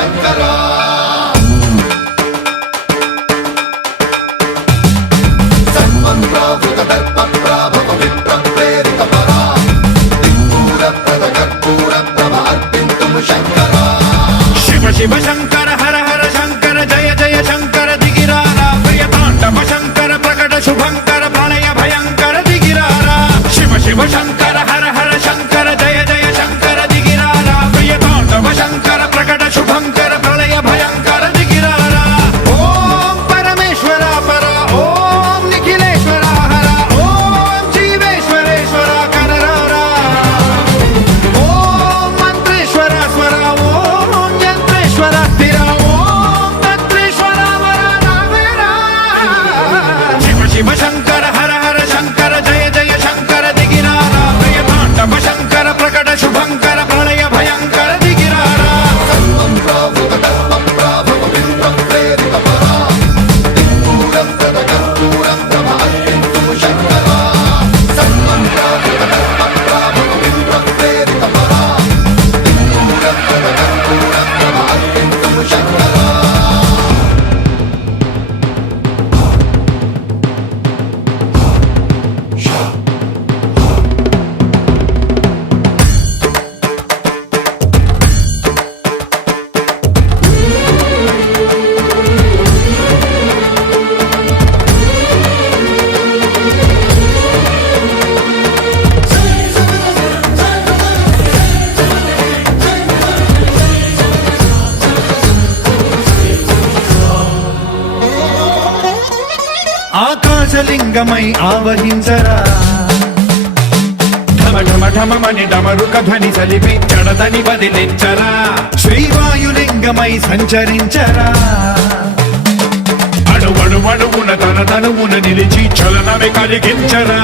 శంకరా సన్మంత్రావృత దర్ప ప్రాభవ విప్ర ప్రేరిత పరా దిక్పూర ప్రద కర్పూర ప్రభ అర్పింతుము శంకరా శివ శివ శంకర హర హర శంకర జయ జయ శంకర దిగిరారా ప్రియ తాండవ శంకర ప్రకట శుభంకర ప్రళయ భయంకర దిగిరారా శివ శివ శంకర హర హర శంకర జయ జయ శంకర దిగిరారా ప్రియ తాండవ శంకర ప్రకట శుభంకర ప్రళయ భయంకర దిగిరారా ఓం పరమేశ్వర పర ఓం నిఖిలేశ్వర హర ఓం జీవేశ్వరేశ్వర కరరారా ఓం మంత్రేశ్వర స్వర ఓం యంత్రేశ్వర స్థిర ఓం తంత్రేశ్వర వర నావేరా శివ శివ శంకర హర హర శంకర జయ జయ శంకర దిగిరారా ప్రియ తాండవ శంకర ప్రకట శుభంకర ప్రళయ భయంకర దిగిరారా సన్మంత్రావృత దర్ప ప్రాభవ విప్ర ప్రేరిత పరా దిక్పూర ప్రద కర్పూర ప్రభ అర్పింతుము శంకరా సన్మంత్రావృత దర్ప ప్రాభవ విప్ర ప్రేరిత పరా దిక్పూర ప్రద కర్పూర ప్రభ అర్పింతుము శంకరా ఆకాశలింగమై ఆవహించరా ఢమ ఢమ ఢమమని డమరుక ధ్వని సలిపి జడదని బదిలించరా శ్రీవాయులింగమై సంచరించరా అణువణువున తన తనువున నిలిచి చలనమే కలిగించరా